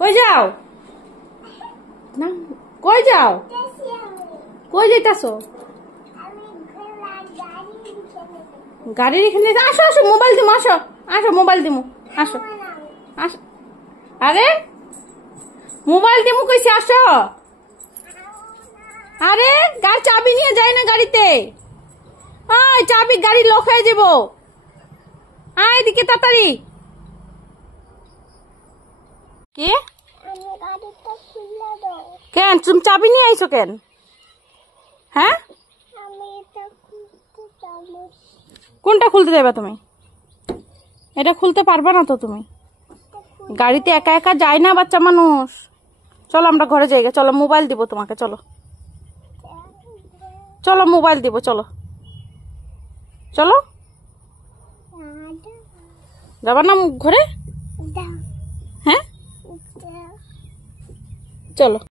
কই যাও না, কই যাও, কই যাইতাছো? গাড়ির এখানে আসো, আসো মোবাইল দিমু, আসো আসো মোবাইল দিমু, আসো আসো। আরে মোবাইল দিমু কইছি, আসো। আরে গাড়ি চাবি নিয়ে যায় না গাড়িতে, ওই চাবি গাড়ি লক হয়ে যাব। আয় এদিকে তাড়াতাড়ি। কে কেন তুমি চাবি নিয়ে আইছো কেন? হ্যাঁ কোনটা খুলতে যাবে তুমি? এটা খুলতে পারবা না তো তুমি, গাড়িতে একা একা যায় না বাচ্চা মানুষ। চলো আমরা ঘরে যাই, চলো মোবাইল দিব তোমাকে, চলো চলো মোবাইল দিব, চলো চলো। যাবা না ঘরে? হ্যাঁ চলো।